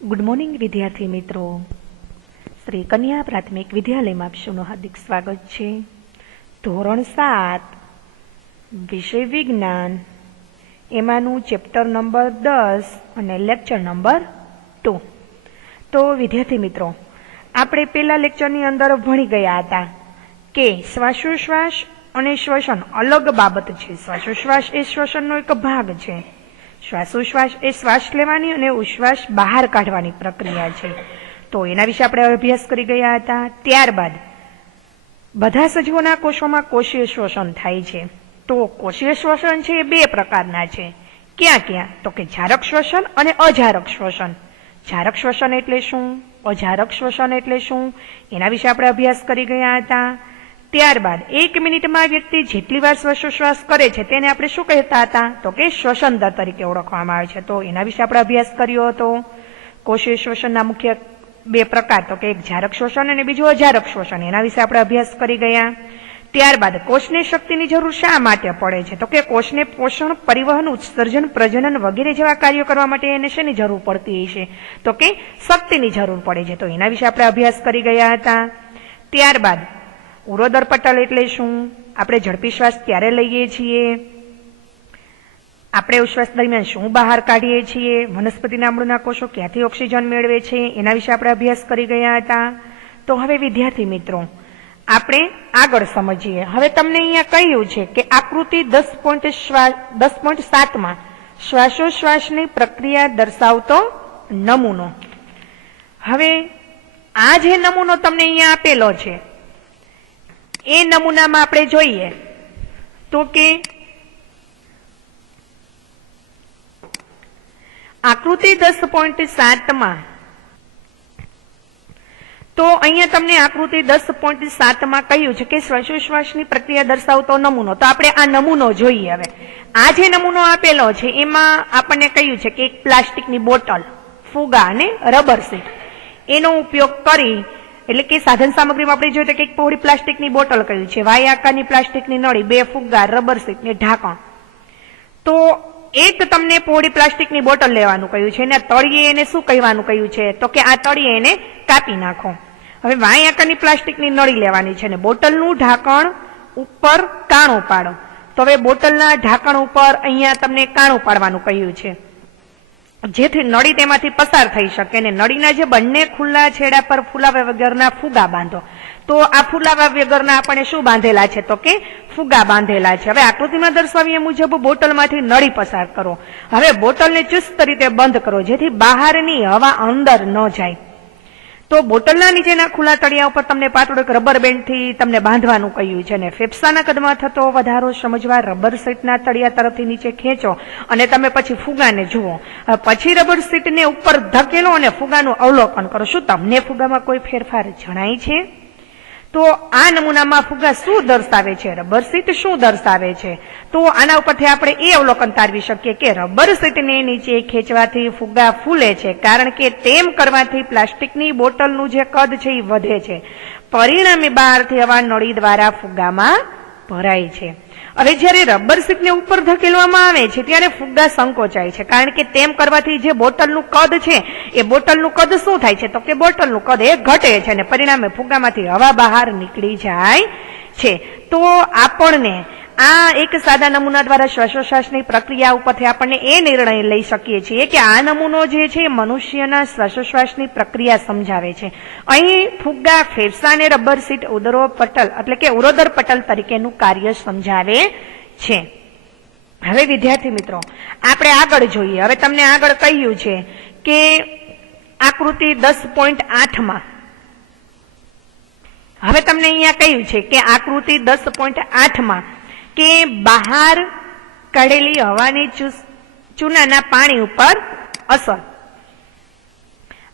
Good morning વિદ્યાર્થી મિત્રો, શ્રી કન્યા પ્રાથમિક વિદ્યાલયમાં આપ સૌનું હાર્દિક સ્વાગત છે. ધોરણ 7 વિષય વિજ્ઞાન, એમાંનું ચેપ્ટર નંબર 10 અને લેક્ચર નંબર 2. તો વિદ્યાર્થી મિત્રો, આપણે પહેલા લેક્ચરની અંદર ભણી ગયા હતા કે શ્વાસોશ્વાસ અને શ્વસન અલગ બાબત છે. શ્વાસોશ્વાસ એ શ્વસનનો એક ભાગ છે. શ્વાસોશ્વાસ એ શ્વાસ લેવાની અને ઉશ્વાસ બહાર કાઢવાની પ્રક્રિયા છે. તો એના વિશે આપણે અભ્યાસ કરી ગયા હતા. ત્યારબાદ બધા સજીવોના કોષોમાં કોષીય શ્વસન થાય છે. તો કોષીય શ્વસન છે એ બે પ્રકારના છે. ક્યાં ક્યાં? તો કે જારક શ્વસન અને અજારક શ્વસન. જારક શ્વસન એટલે શું, અજારક શ્વસન એટલે શું, એના વિશે આપણે અભ્યાસ કરી ગયા હતા. ત્યારબાદ 1 મિનિટમાં વ્યક્તિ જેટલી વાર શ્વાસોશ્વાસ કરે છે તેને આપણે શું કહેતા હતા? તો કે શ્વસન દર તરીકે ઓળખવામાં આવે છે. તો એના વિશે આપણે અભ્યાસ કર્યો હતો. કોષીય શ્વસનના મુખ્ય બે પ્રકાર, તો કે એક જારક શ્વસન અને બીજું અજારક શ્વસન, એના વિશે આપણે અભ્યાસ કરી ગયા. ત્યારબાદ કોષને શક્તિની જરૂર શા માટે પડે છે? તો કે કોષને પોષણ, પરિવહન, ઉત્સર્જન, પ્રજનન વગેરે જેવા કાર્યો કરવા માટે એને શેની જરૂર પડતી હશે? તો કે શક્તિની જરૂર પડે છે. તો એના વિશે આપણે અભ્યાસ કરી ગયા હતા. ત્યારબાદ ઉરોદર પટલ એટલે શું, આપણે ઝડપી શ્વાસ ક્યારે લઈએ છીએ, આપણે ઉશ્વાસ દરમિયાન શું બહાર કાઢીએ છીએ, વનસ્પતિના મૂળના કોષો ક્યાંથી ઓક્સિજન મેળવે છે, એના વિશે આપણે અભ્યાસ કરી ગયા હતા. તો હવે વિદ્યાર્થી મિત્રો, આપણે આગળ સમજીએ. હવે તમને અહીંયા કહ્યું છે કે આકૃતિ 10.7માં શ્વાસોશ્વાસની પ્રક્રિયા દર્શાવતો નમૂનો. હવે આ જે નમૂનો તમને અહીંયા આપેલો છે એ નમૂનામાં આપણે જોઈએ તો કે આકૃતિ 10.7માં, તો અહીંયા તમને આકૃતિ 10.7માં કહ્યું છે કે શ્વાસોશ્વાસની પ્રક્રિયા દર્શાવતો નમૂનો. તો આપણે આ નમૂનો જોઈએ. હવે આ જે નમૂનો આપેલો છે એમાં આપણને કહ્યું છે કે એક પ્લાસ્ટિકની બોટલ, ફુગા અને રબર શીટ એનો ઉપયોગ કરી, એટલે કે સાધન સામગ્રીમાં આપણે જોઈએ કે એક પહોળી પ્લાસ્ટિકની બોટલ કહ્યું છે, વાય આકારની પ્લાસ્ટિકની નળી, 2 ફુગ્ગા, રબર શીટ ને ઢાંકણ. તો એક તમને પહોળી પ્લાસ્ટિકની બોટલ લેવાનું કહ્યું છે અને તળિયે એને શું કહેવાનું કહ્યું છે? તો કે આ તળિયે એને કાપી નાખો. હવે વાય આકારની પ્લાસ્ટિકની નળી લેવાની છે અને બોટલનું ઢાંકણ ઉપર કાણું પાડો. તો હવે બોટલના ઢાંકણ ઉપર અહીંયા તમને કાણું પાડવાનું કહ્યું છે જેથી નળી તેમાંથી પસાર થઈ શકે. અને નળીના જે બંને ખુલ્લા છેડા પર ફુલાવા વગરના ફુગા બાંધો. તો આ ફુલાવા વગરના આપણે શું બાંધેલા છે? તો કે ફુગા બાંધેલા છે. હવે આકૃતિમાં દર્શાવ્યા મુજબ બોટલમાંથી નળી પસાર કરો. હવે બોટલને ચુસ્ત રીતે બંધ કરો જેથી બહારની હવા અંદર ન જાય. તો બોટલના નીચેના ખુલ્લા તળિયા ઉપર તમને પાતળો એક રબર બેન્ડથી તમને બાંધવાનું કહ્યું છે. અને ફેફસાના કદમાં થતો વધારો સમજવા રબર શીટના તળિયા તરફથી નીચે ખેંચો અને તમે પછી ફુગાને જુઓ. પછી રબર શીટને ઉપર ધકેલો અને ફુગાનું અવલોકન કરો. શું તમને ફુગામાં કોઈ ફેરફાર જણાય છે? તો આ નમૂનામાં ફુગા શું દર્શાવે છે, રબર શીટ શું દર્શાવે છે? તો આના ઉપરથી આપણે એ અવલોકન તારવી શકીએ કે રબર શીટને નીચે ખેંચવાથી ફુગા ફૂલે છે, કારણ કે તેમ કરવાથી પ્લાસ્ટિકની બોટલનું જે કદ છે એ વધે છે. પરિણામે બહારથી હવા નળી દ્વારા ફુગામાં ભરાય છે. હવે જ્યારે રબર શીટને ઉપર ધકેલવામાં આવે છે ત્યારે ફુગ્ગા સંકોચાય છે, કારણ કે તેમ કરવાથી જે બોટલનું કદ છે એ બોટલનું કદ શું થાય છે? તો કે બોટલનું કદ એ ઘટે છે અને પરિણામે ફુગ્ગામાંથી હવા બહાર નીકળી જાય છે. તો આપણને આ એક સાદા નમૂના દ્વારા શ્વાસોશ્વાસની પ્રક્રિયા ઉપરથી આપણને એ નિર્ણય લઈ શકીએ છીએ કે આ નમૂનો જે છે મનુષ્યના શ્વાસોશ્વાસની પ્રક્રિયા સમજાવે છે. અહીં ફુગ્ગા, ફેફસા અને રબર શીટ ઉદરોપટલ એટલે કે ઉરોદર પટલ તરીકેનું કાર્ય સમજાવે છે. હવે વિદ્યાર્થી મિત્રો, આપણે આગળ જોઈએ. હવે તમને આગળ કહ્યું છે કે આકૃતિ 10.8માં, હવે તમને અહીંયા કહ્યું છે કે આકૃતિ 10.8માં કે બહાર કાઢેલી હવાની ચૂનાના પાણી ઉપર અસર.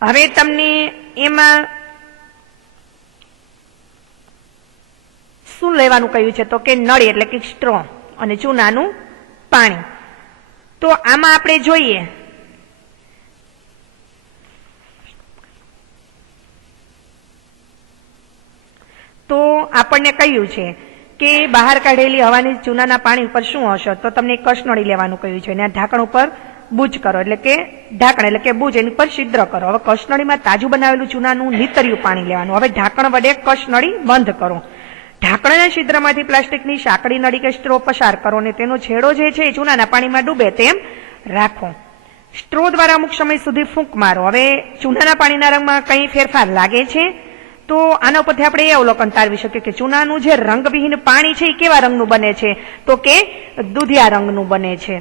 હવે તમને એમાં શું લેવાનું કહ્યું છે? તો કે નળી એટલે કે સ્ટ્રો અને ચૂનાનું પાણી. તો આમાં આપણે જોઈએ તો આપણને કહ્યું છે કે બહાર કાઢેલી હવાની ચૂનાના પાણી ઉપર શું અસર? તો તમને કસનળી લેવાનું કહ્યું છે અને આ ઢાંકણ ઉપર બુજ કરો એટલે કે ઢાંકણ એટલે કે બુજ એની પર છિદ્ર કરો. હવે કસનળીમાં તાજું બનાવેલું ચૂનાનું નીતર્યું પાણી લેવાનું. હવે ઢાંકણ વડે કસનળી બંધ કરો. ઢાંકણના છિદ્રમાંથી પ્લાસ્ટિકની સાંકડી નળી કે સ્ટ્રો પસાર કરો અને તેનો છેડો જે છે એ ચૂનાના પાણીમાં ડૂબે તેમ રાખો. સ્ટ્રો દ્વારા અમુક સમય સુધી ફૂંક મારો. હવે ચૂનાના પાણીના રંગમાં કંઈ ફેરફાર લાગે છે તો આના ઉપરથી આપણે એ અવલોકન તારવી શકીએ કે ચૂનાનું જે રંગવિહીન પાણી છે એ કેવા રંગનું બને છે તો કે દૂધિયા રંગનું બને છે.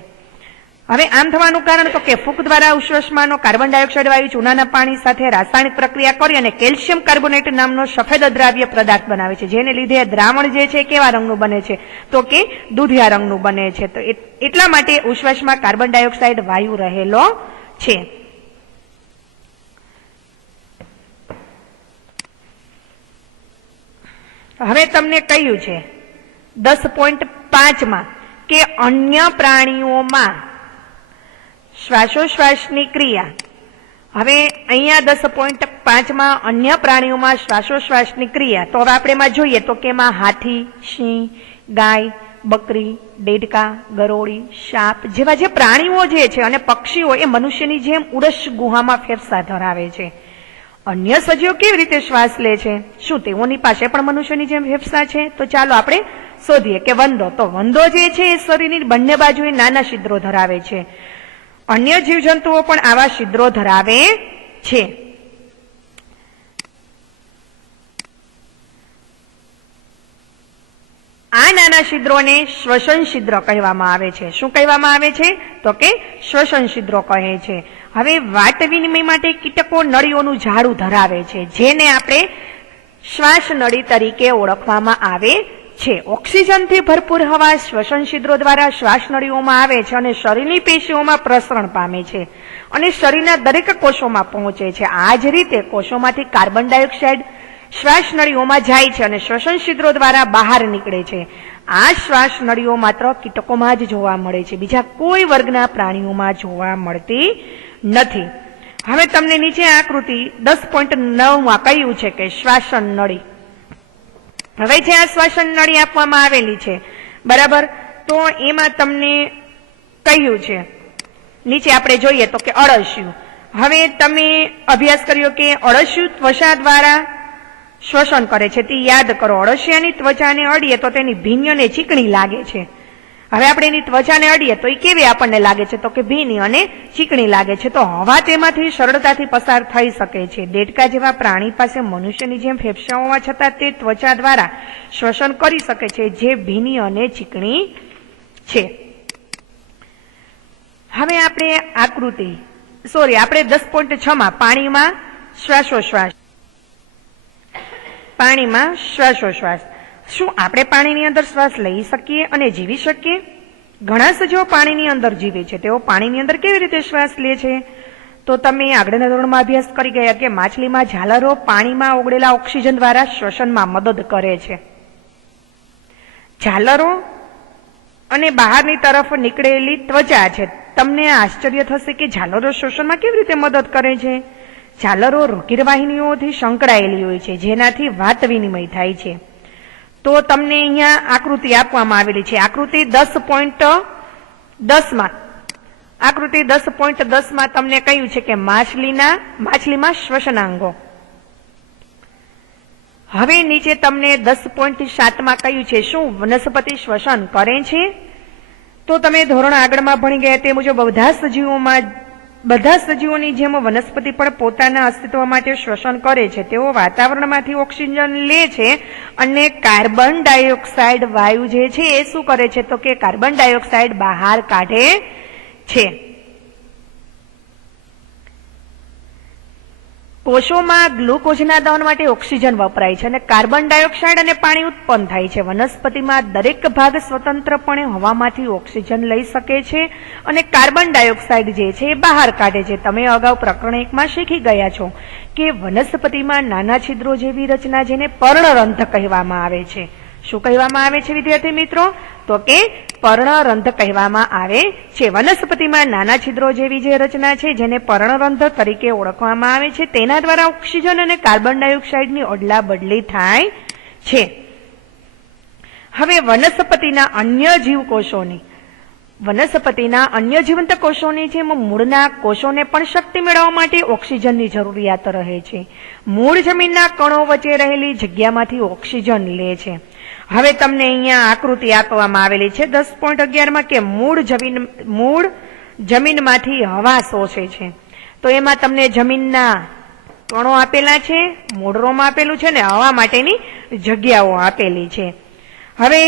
હવે આમ થવાનું કારણ તો કે ફૂંક દ્વારા ઉશ્વસમાનો કાર્બન ડાયોક્સાઇડ વાયુ ચૂનાના પાણી સાથે રાસાયણિક પ્રક્રિયા કરી અને કેલ્શિયમ કાર્બોનેટ નામનો સફેદ અદ્રાવ્ય પદાર્થ બનાવે છે, જેને લીધે દ્રાવણ જે છે કેવા રંગનું બને છે તો કે દૂધિયા રંગનું બને છે. તો એટલા માટે ઉશ્વાસમાં કાર્બન ડાયોક્સાઇડ વાયુ રહેલો છે. હવે તમને કહ્યું છે 10.5 કે અન્ય પ્રાણીઓમાં શ્વાસોશ્વાસની ક્રિયા. હવે અહીંયા 10.5 અન્ય પ્રાણીઓમાં શ્વાસોશ્વાસની ક્રિયા. તો હવે આપણે એમાં જોઈએ તો કે એમાં હાથી, સિંહ, ગાય, બકરી, દેડકા, ગરોળી, સાપ જેવા જે પ્રાણીઓ જે છે અને પક્ષીઓ એ મનુષ્યની જેમ ઉડસ ગુહામાં ફેફસા ધરાવે છે. અન્ય સજીવો કેવી રીતે શ્વાસ લે છે? શું તેઓની પાસે પણ મનુષ્યની જેમ ફેફસા છે? તો ચાલો આપણે શોધીએ કે વંદો. તો વંદો જે છે એ શરીરની બંને બાજુએ નાના છિદ્રો ધરાવે છે. અન્ય જીવજંતુઓ પણ આવા છિદ્રો ધરાવે છે. આ નાના છિદ્રોને શ્વસન છિદ્ર કહેવામાં આવે છે. શું કહેવામાં આવે છે તો કે શ્વસન છિદ્રો કહે છે. હવે વાત વિનિમય માટે કીટકો નળીઓનું જાળું ધરાવે છે, જેને આપણે શ્વાસ નળી તરીકે ઓળખવામાં આવે છે. ઓક્સિજનથી ભરપૂર હવા શ્વસન છિદ્રો દ્વારા શ્વાસ નળીઓમાં આવે છે અને શરીરની પેશીઓમાં પ્રસરણ પામે છે અને શરીરના દરેક કોષોમાં પહોંચે છે. આ જ રીતે કોષોમાંથી કાર્બન ડાયોક્સાઇડ શ્વાસ નળીઓમાં જાય છે અને શ્વસન છિદ્રો દ્વારા બહાર નીકળે છે. આ શ્વાસ નળીઓ માત્ર કીટકોમાં જ જોવા મળે છે, બીજા કોઈ વર્ગના પ્રાણીઓમાં જોવા મળતી નથી. હવે તમને નીચે આકૃતિ 10.9 કહ્યું છે કે શ્વાસન નળી. હવે જે આ શ્વાસન નળી આપવામાં આવેલી છે બરાબર, તો એમાં તમને કહ્યું છે નીચે આપણે જોઈએ તો કે અળસિયું. હવે તમે અભ્યાસ કર્યો કે અળસિયું ત્વચા દ્વારા શ્વસન કરે છે તે યાદ કરો. અળસિયાની ત્વચાને અડીએ તો તેની ભીની અને ચીકણી લાગે છે. હવે આપણે એની ત્વચાને અડીએ તો એ કેવી આપણને લાગે છે તો કે ભીની અને ચીકણી લાગે છે. તો હવા તેમાંથી સરળતાથી પસાર થઈ શકે છે. દેડકા જેવા પ્રાણી પાસે મનુષ્યની જેમ ફેફસાઓ હોવા છતાં તે ત્વચા દ્વારા શ્વસન કરી શકે છે, જે ભીની અને ચીકણી છે. હવે આપણે આપણે 10.6 પાણીમાં શ્વાસોશ્વાસ. પાણીમાં શ્વાસોશ્વાસ. શું આપણે પાણીની અંદર શ્વાસ લઈ શકીએ અને જીવી શકીએ? ઘણા સજીવો પાણીની અંદર જીવે છે. તેઓ પાણીની અંદર કેવી રીતે શ્વાસ લે છે? તો તમે આગળના ધોરણમાં અભ્યાસ કરી ગયા કે માછલીમાં ઝાલરો પાણીમાં ઓગળેલા ઓક્સિજન દ્વારા શ્વસનમાં મદદ કરે છે. ઝાલરો અને બહારની તરફ નીકળેલી ત્વચા છે. તમને આશ્ચર્ય થશે કે ઝાલરો શ્વસનમાં કેવી રીતે મદદ કરે છે? ઝાલરો રુધિરવાહિનીઓથી સંકળાયેલી હોય છે, જેનાથી વાત વિનિમય થાય છે. તો તમને અહીંયા આકૃતિ આપવામાં આવેલી છે. આકૃતિ 10.10 તમને કહ્યું છે કે માછલીમાં શ્વસનાંગો. હવે નીચે તમને 10.7 કહ્યું છે શું વનસ્પતિ શ્વસન કરે છે? તો તમે ધોરણ આગળમાં ભણી ગયા તે મુજબ બધા સજીવોની જેમ વનસ્પતિ પણ પોતાના અસ્તિત્વ માટે શ્વસન કરે છે. તેઓ વાતાવરણમાંથી ઓક્સિજન લે છે અને કાર્બન ડાયોક્સાઇડ વાયુ જે છે એ શું કરે છે તો કે કાર્બન ડાયોક્સાઇડ બહાર કાઢે છે. કોષોમાં ગ્લુકોઝના દહન માટે ઓક્સિજન વપરાય છે અને કાર્બન ડાયોક્સાઇડ અને પાણી ઉત્પન્ન થાય છે. વનસ્પતિમાં દરેક ભાગ સ્વતંત્રપણે હવામાંથી ઓક્સિજન લઈ શકે છે અને કાર્બન ડાયોક્સાઇડ જે છે એ બહાર કાઢે છે. તમે અગાઉ પ્રકરણ 1 શીખી ગયા છો કે વનસ્પતિમાં નાના છિદ્રો જેવી રચના જેને પર્ણરંધ્ર કહેવામાં આવે છે. શું કહેવામાં આવે છે વિદ્યાર્થી મિત્રો? તો કે પર્ણરંધ્ર કહેવામાં આવે છે. વનસ્પતિમાં નાના છિદ્રો જેવી જે રચના છે જેને પર્ણરંધ્ર તરીકે ઓળખવામાં આવે છે, તેના દ્વારા ઓક્સિજન અને કાર્બન ડાયોક્સાઇડની અદલા બદલી થાય છે. હવે વનસ્પતિના અન્ય જીવકોષોની વનસ્પતિના અન્ય જીવંત કોષોની જેમ મૂળના કોષોને પણ શક્તિ મેળવવા માટે ઓક્સિજનની જરૂરિયાત રહે છે. મૂળ જમીનના કણો વચ્ચે રહેલી જગ્યામાંથી ઓક્સિજન લે છે. હવે તમને અહીંયા આકૃતિ આપવામાં આવેલી છે 10.11 કે મૂળ જમીનમાંથી હવા શોષે છે. તો એમાં તમને જમીનના કણો આપેલા છે, મૂળરોમાં આપેલું છે ને હવા માટેની જગ્યાઓ આપેલી છે. હવે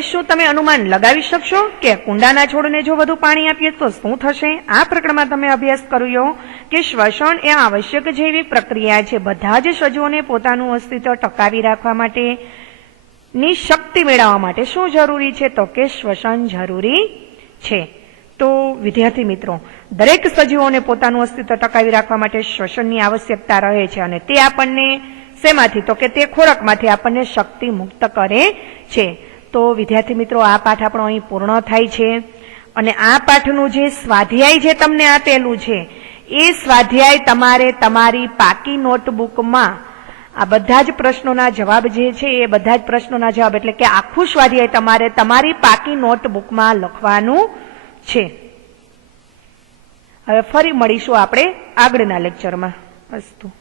શું તમે અનુમાન લગાવી શકશો કે કુંડાના છોડને જો વધુ પાણી આપીએ તો શું થશે? આ પ્રકરણમાં તમે અભ્યાસ કર્યો કે શ્વસન એ આવશ્યક જૈવિક પ્રક્રિયા છે. બધા જ સજીવોને પોતાનું અસ્તિત્વ ટકાવી રાખવા માટે ની શક્તિ મેળવવા માટે શું જરૂરી છે? તો કે શ્વસન જરૂરી છે. તો વિદ્યાર્થી મિત્રો, દરેક સજીવોને પોતાનું અસ્તિત્વ ટકાવી રાખવા માટે શ્વસનની આવશ્યકતા રહે છે અને તે આપણને શેમાંથી? તો કે તે ખોરાકમાંથી આપણને શક્તિ મુક્ત કરે છે. તો વિદ્યાર્થી મિત્રો, આ પાઠ આપણો અહીં પૂર્ણ થાય છે અને આ પાઠનું જે સ્વાધ્યાય જે તમને આપેલું છે એ સ્વાધ્યાય તમારે તમારી પાકી નોટબુકમાં આ બધા જ પ્રશ્નોના જવાબ જે છે એ બધા જ પ્રશ્નોના જવાબ એટલે કે આખું સ્વાધ્યાય તમારે તમારી પાકી નોટબુકમાં લખવાનું છે. હવે ફરી મળીશું આપણે આગળના લેક્ચરમાં. અસ્તુ.